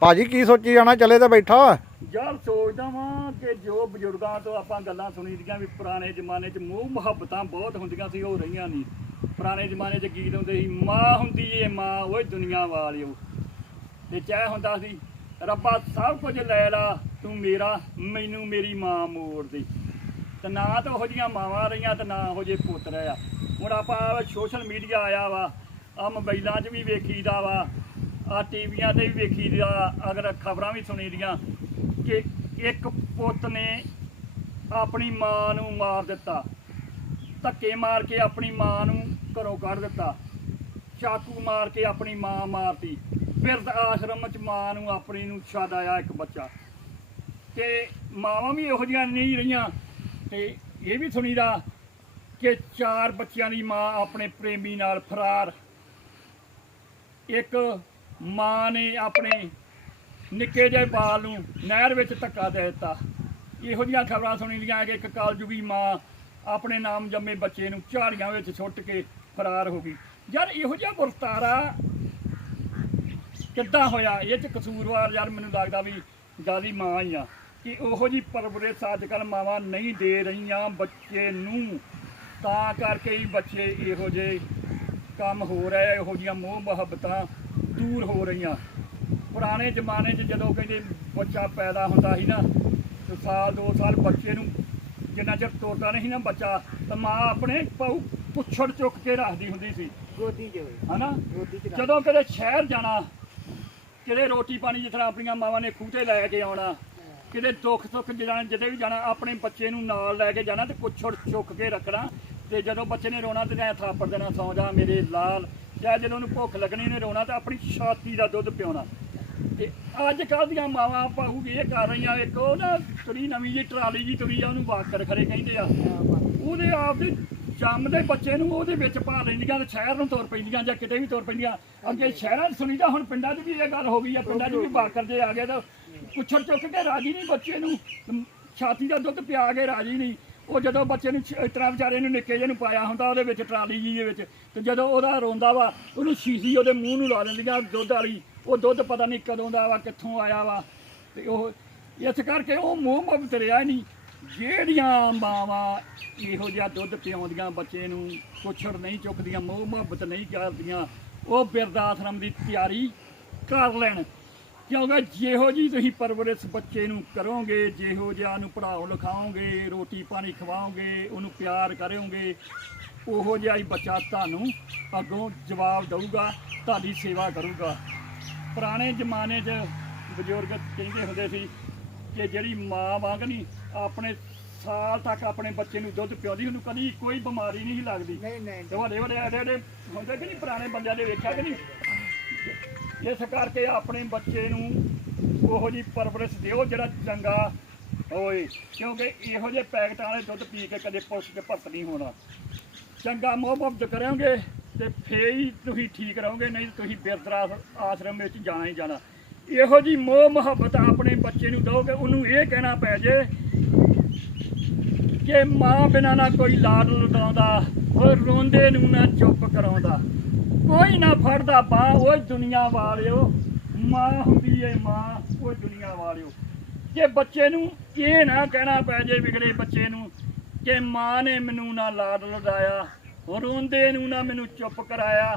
ਭਾਜੀ ਕੀ ਸੋਚੀ ਜਾਣਾ, ਚਲੇ ਤਾਂ ਬੈਠਾ ਵਾ। ਯਾਰ ਸੋਚਦਾ ਵਾਂ ਕਿ ਜੋ ਬਜ਼ੁਰਗਾਂ ਤੋਂ ਆਪਾਂ ਗੱਲਾਂ ਸੁਣੀ ਦੀਆਂ ਵੀ ਪੁਰਾਣੇ ਜ਼ਮਾਨੇ 'ਚ ਮੋਹ ਮੁਹੱਬਤਾਂ ਬਹੁਤ ਹੁੰਦੀਆਂ ਸੀ, ਉਹ ਰਹੀਆਂ ਨਹੀਂ। ਪੁਰਾਣੇ ਜ਼ਮਾਨੇ 'ਚ ਗੀਤ ਹੁੰਦੇ ਸੀ, ਮਾਂ ਹੁੰਦੀ ਏ ਮਾਂ, ਓਏ ਦੁਨੀਆ ਵਾਲਿਓ। ਤੇ ਚਾਹ ਹੁੰਦਾ ਸੀ, ਰੱਬਾ ਸਭ ਕੁਝ ਲੈ ਲਾ, ਤੂੰ ਮੇਰਾ, ਮੈਨੂੰ ਮੇਰੀ ਮਾਂ ਮੋੜ ਦੇ। ਤੇ ਨਾ ਤਾਂ ਉਹ ਜੀਆਂ ਮਾਵਾਂ ਰਹੀਆਂ ਤੇ ਨਾ ਉਹ ਜਿਹੇ ਪੁੱਤ ਰਹੇ। ਹੁਣ ਆਪਾਂ ਸੋਸ਼ਲ ਮੀਡੀਆ ਆਇਆ ਵਾ ਆ ਮੋਬਾਈਲਾਂ 'ਚ ਵੀ ਵੇਖੀਦਾ ਵਾ ਆ ਟੀਵੀਆਂ ਤੇ ਵੀ ਵੇਖੀ ਦਾ ਅਗਰ ਖਬਰਾਂ ਵੀ ਸੁਣੀ ਦੀਆਂ, ਕਿ ਇੱਕ ਪੁੱਤ ਨੇ ਆਪਣੀ ਮਾਂ ਨੂੰ ਮਾਰ ਦਿੱਤਾ, ਧੱਕੇ ਮਾਰ ਕੇ ਆਪਣੀ ਮਾਂ ਨੂੰ ਘਰੋਂ ਕੱਢ ਦਿੱਤਾ, ਚਾਕੂ ਮਾਰ ਕੇ ਆਪਣੀ ਮਾਂ ਮਾਰਤੀ, ਬਿਰਧ ਆਸ਼ਰਮ ਚ ਮਾਂ ਨੂੰ ਆਪਣੀ ਨੂੰ ਛੱਡ ਆਇਆ ਇੱਕ ਬੱਚਾ। ਤੇ ਮਾਵਾਂ ਵੀ ਇਹੋ ਜਿਹੀਆਂ ਨਹੀਂ ਰਹੀਆਂ, ਤੇ ਇਹ ਵੀ ਸੁਣੀਦਾ ਕਿ ਚਾਰ ਬੱਚਿਆਂ ਦੀ ਮਾਂ ਆਪਣੇ ਪ੍ਰੇਮੀ ਨਾਲ ਫਰਾਰ, ਇੱਕ ਮਾਂ ਨੇ ਆਪਣੇ ਨਿੱਕੇ ਜਿਹੇ ਬਾਲ ਨੂੰ ਨਹਿਰ ਵਿੱਚ ਧੱਕਾ ਦੇ ਦਿੱਤਾ। ਇਹੋ ਜਿਹੀਆਂ ਖਬਰਾਂ ਸੁਣੀ ਦੀਆਂ ਕਿ ਇੱਕ ਕਲਯੁਗੀ ਮਾਂ ਆਪਣੇ ਨਾਮ ਜੰਮੇ ਬੱਚੇ ਨੂੰ ਝਾੜੀਆਂ ਵਿੱਚ ਸੁੱਟ ਕੇ ਫਰਾਰ ਹੋ ਗਈ। ਯਾਰ, ਇਹੋ ਜਿਹਾ ਗੁਰਤਾਰਾ ਕਿੱਦਾਂ ਹੋਇਆ? ਇਹ ਚ ਕਸੂਰਵਾਰ ਯਾਰ ਮੈਨੂੰ ਲੱਗਦਾ ਵੀ ਗਾਦੀ ਮਾਂ ਹੀ ਆ ਕਿ ਉਹੋ ਜੀ ਪਰਵਰਿਸ਼ ਅੱਜ ਕੱਲ ਮਾਵਾਂ ਨਹੀਂ ਦੇ ਰਹੀਆਂ ਬੱਚੇ ਨੂੰ। ਤਾਂ ਕਰਕੇ ਹੀ ਬੱਚੇ ਇਹੋ ਜਿਹੇ ਕੰਮ ਹੋ ਰਹੇ ਇਹੋ ਜੀਆਂ ਮੋਹ ਮੁਹੱਬਤਾਂ ਦੂਰ ਹੋ ਰਹੀਆਂ। ਪੁਰਾਣੇ ਜ਼ਮਾਨੇ 'ਚ ਜਦੋਂ ਕਹਿੰਦੇ ਬੱਚਾ ਪੈਦਾ ਹੁੰਦਾ ਸੀ ਨਾ ਤੇ ਸਾਲ ਦੋ ਸਾਲ ਬੱਚੇ ਨੂੰ ਜਿੰਨਾ ਚਿਰ ਤੋਰਦਾ ਨਹੀਂ ਨਾ ਬੱਚਾ ਤਾਂ ਮਾਂ ਆਪਣੇ ਪਾਉ ਪੁੱਛੜ ਚੁੱਕ ਕੇ ਰੱਖਦੀ ਹੁੰਦੀ ਸੀ। ਗੋਦੀ 'ਚ ਹਨਾ? ਜਦੋਂ ਕਦੇ ਸ਼ਹਿਰ ਜਾਣਾ ਕਿਤੇ ਰੋਟੀ ਪਾਣੀ ਜਿਸ ਤਰ੍ਹਾਂ ਆਪਣੀਆਂ ਮਾਵਾਂ ਨੇ ਖੂਹ ਤੇ ਲੈ ਕੇ ਆਉਣਾ ਕਿਤੇ ਦੁੱਖ ਸੁੱਖ ਜਾਣਾ ਜਿੱਦੇ ਵੀ ਜਾਣਾ ਆਪਣੇ ਬੱਚੇ ਨੂੰ ਨਾਲ ਲੈ ਕੇ ਜਾਣਾ ਤੇ ਪੁੱਛੜ ਚੁੱਕ ਕੇ ਰੱਖਣਾ ਤੇ ਜਦੋਂ ਬੱਚੇ ਨੇ ਰੋਣਾ ਤੇ ਐ ਥਾਪੜ ਦੇਣਾ, ਸੌਂ ਜਾ, ਮੇਰੇ ਲਾਲ ਜਾਂ ਜਦੋਂ ਉਹਨੂੰ ਭੁੱਖ ਲੱਗਣੀ ਨੇ ਰੋਣਾ ਤਾਂ ਆਪਣੀ ਛਾਤੀ ਦਾ ਦੁੱਧ ਪਿਉਣਾ। ਤੇ ਅੱਜ ਕੱਲ੍ਹ ਦੀਆਂ ਮਾਵਾਂ ਭਾਊ ਇਹ ਕਰ ਰਹੀਆਂ, ਇੱਕ ਉਹ ਨਾ ਤੁਰੀ ਨਵੀਂ ਜੀ ਟਰਾਲੀ ਜੀ ਤੁਰੀ ਆ, ਉਹਨੂੰ ਵਾਕਰ ਖਰੇ ਕਹਿੰਦੇ ਆ। ਉਹਦੇ ਆਪ ਦੇ ਜੰਮਦੇ ਬੱਚੇ ਨੂੰ ਉਹਦੇ ਵਿੱਚ ਪਾ ਲੈਂਦੀਆਂ ਤੇ ਸ਼ਹਿਰ ਨੂੰ ਤੁਰ ਪੈਂਦੀਆਂ ਜਾਂ ਕਿਤੇ ਵੀ ਤੁਰ ਪੈਂਦੀਆਂ। ਅੱਗੇ ਸ਼ਹਿਰਾਂ 'ਚ ਸੁਣੀਦਾ ਹੁਣ ਪਿੰਡਾਂ 'ਚ ਵੀ ਇਹ ਗੱਲ ਹੋ ਗਈ ਆ, ਪਿੰਡਾਂ 'ਚ ਵੀ ਵਾਕਰ ਦੇ ਆ ਗਏ ਤਾਂ ਪੁੱਛੜ ਚੁੱਕ ਕੇ ਰਾਜੀ ਨਹੀਂ ਬੱਚੇ ਨੂੰ। ਛਾਤੀ ਦਾ ਦੁੱਧ ਪਿਆ ਕੇ ਰਾਜੀ ਨਹੀਂ। ਉਹ ਜਦੋਂ ਬੱਚੇ ਨੂੰ ਛ- ਵਿਚਾਰੇ ਨੂੰ ਨਿੱਕੇ ਜਿਹੇ ਨੂੰ ਪਾਇਆ ਹੁੰਦਾ, ਉਹਦੇ ਵਿੱਚ ਟਰਾਲੀ ਜੀ ਦੇ ਵਿੱਚ, ਤੇ ਜਦੋਂ ਉਹਦਾ ਰੋਂਦਾ ਵਾ, ਉਹਨੂੰ ਸ਼ੀਸ਼ੀ ਉਹਦੇ ਮੂੰਹ ਨੂੰ ਲਾ ਦਿੰਦੀਆਂ ਦੁੱਧ ਵਾਲੀ, ਉਹ ਦੁੱਧ ਪਤਾ ਨਹੀਂ ਕਦੋਂ ਦਾ ਵਾ, ਕਿੱਥੋਂ ਆਇਆ ਵਾ, ਤੇ ਉਹ ਇਸ ਕਰਕੇ ਉਹ ਮੋਹ ਮੁਹੱਬਤ ਰਿਹਾ ਨਹੀਂ। ਜਿਹੜੀਆਂ ਮਾਵਾਂ ਇਹੋ ਜਿਹਾ ਦੁੱਧ ਪਿਆਉਂਦੀਆਂ ਬੱਚੇ ਨੂੰ, ਕੁਛੜ ਨਹੀਂ ਚੁੱਕਦੀਆਂ, ਮੋਹ ਮੁਹੱਬਤ ਨਹੀਂ ਕਰਦੀਆਂ, ਉਹ ਬਿਰਧ ਆਸ਼ਰਮ ਦੀ ਤਿਆਰੀ ਕਰ ਲੈਣ। ਕਿਉਂਕਿ ਜਿਹੋ ਜੀ ਤੁਸੀਂ ਪਰਵਰਿਸ਼ ਬੱਚੇ ਨੂੰ ਕਰੋਗੇ ਜਿਹੋ ਜਿਹਾ ਨੂੰ ਪੜਾਓ ਲਿਖਾਓਗੇ ਰੋਟੀ ਪਾਣੀ ਖਵਾਓਗੇ ਉਹਨੂੰ ਪਿਆਰ ਕਰੋਗੇ ਉਹੋ ਜਿਹਾ ਹੀ ਬੱਚਾ ਤੁਹਾਨੂੰ ਅੱਗੋਂ ਜਵਾਬ ਦਊਗਾ ਤੁਹਾਡੀ ਸੇਵਾ ਕਰੂਗਾ। ਪੁਰਾਣੇ ਜ਼ਮਾਨੇ 'ਚ ਬਜ਼ੁਰਗ ਕਹਿੰਦੇ ਹੁੰਦੇ ਸੀ ਕਿ ਜਿਹੜੀ ਮਾਂ ਵਾਂਗ ਨਹੀਂ ਆਪਣੇ ਸਾਲ ਤੱਕ ਆਪਣੇ ਬੱਚੇ ਨੂੰ ਦੁੱਧ ਪਿਆਉਂਦੀ ਉਹਨੂੰ ਕਦੀ ਕੋਈ ਬਿਮਾਰੀ ਨਹੀਂ ਲੱਗਦੀ। ਨਹੀਂ ਨਹੀਂ। ਤੇ ਵੱਡੇ ਵੱਡੇ ਐਡੇ ਐਡੇ ਹੁੰਦੇ ਕਿ ਨਹੀਂ ਪੁਰਾਣੇ ਬੰਦਿਆਂ ਦੇ ਵੇਖਿਆ ਕਿ ਨਹੀਂ? ਇਸ ਕਰਕੇ ਆਪਣੇ ਬੱਚੇ ਨੂੰ ਉਹੋ ਜੀ ਪਰਵਰਿਸ਼ ਦਿਓ ਜਿਹੜਾ ਚੰਗਾ ਹੋਏ, ਕਿਉਂਕਿ ਇਹੋ ਜਿਹੇ ਪੈਕਟਾਂ ਵਾਲੇ ਦੁੱਧ ਪੀ ਕੇ ਕਦੇ ਪੁਲਿਸ ਕੇ ਭਰਤ ਨਹੀਂ ਹੋਣਾ। ਚੰਗਾ ਮੋਹ ਮੁਹੱਬਤ ਕਰੋਗੇ ਤੇ ਫੇਰ ਹੀ ਤੁਸੀਂ ਠੀਕ ਰਹੋਗੇ, ਨਹੀਂ ਤੁਸੀਂ ਬਿਰਧਰਾ ਆਸ਼ਰਮ ਵਿੱਚ ਜਾਣਾ ਹੀ ਜਾਣਾ। ਇਹੋ ਜੀ ਮੋਹ ਮੁਹੱਬਤ ਆਪਣੇ ਬੱਚੇ ਨੂੰ ਦਿਓਗੇ ਉਹਨੂੰ ਇਹ ਕਹਿਣਾ ਪੈ ਜੇ ਕਿ ਮਾਂ ਬਿਨਾਂ ਨਾ ਕੋਈ ਲਾਡ ਲਟਾਉਂਦਾ ਉਹ ਰੋਂਦੇ ਨੂੰ ਨਾ ਚੁੱਪ ਕਰਾਉਂਦਾ। ਕੋਈ ਨਾ ਫੜਦਾ ਬਾਹ ਉਹ ਦੁਨੀਆ ਵਾਲਿਓ। ਮਾਂ ਹੁੰਦੀ ਏ ਮਾਂ ਉਹ ਦੁਨੀਆ ਵਾਲਿਓ। ਕਿ ਬੱਚੇ ਨੂੰ ਇਹ ਨਾ ਕਹਿਣਾ ਪੈ ਜੇ ਵਿਗੜੇ ਬੱਚੇ ਨੂੰ ਕਿ ਮਾਂ ਨੇ ਮੈਨੂੰ ਨਾ ਲਾਡ ਲਡਾਇਆ ਰੋਂਦੇ ਨੂੰ ਨਾ ਮੈਨੂੰ ਚੁੱਪ ਕਰਾਇਆ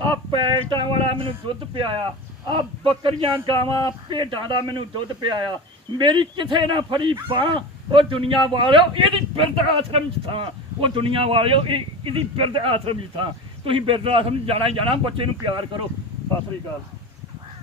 ਆ ਪੈਟਾਂ ਵਾਲਾ ਮੈਨੂੰ ਦੁੱਧ ਪਿਆਇਆ ਆ ਬੱਕਰੀਆਂ ਗਾਵਾਂ, ਭੇਡਾਂ ਦਾ ਮੈਨੂੰ ਦੁੱਧ ਪਿਆਇਆ, ਮੇਰੀ ਕਿਥੇ ਨਾ ਫੜੀ ਬਾਹ, ਉਹ ਦੁਨੀਆ ਵਾਲਿਓ, ਇਹਦੀ ਬਿਰਧ ਆਸ਼ਰਮ ਚ ਥਾਂ, ਉਹ ਦੁਨੀਆ ਵਾਲਿਓ, ਇਹ ਇਹਦੀ ਬਿਰਧ ਆਸ਼ਰਮ ਚ ਥਾਂ। ਤੁਸੀਂ ਬਿਰਧ ਆਸ਼ਰਮ ਜਾਣਾ ਹੀ ਜਾਣਾ ਬੱਚੇ ਨੂੰ ਪਿਆਰ ਕਰੋ। ਸਤਿ ਸ੍ਰੀ ਅਕਾਲ।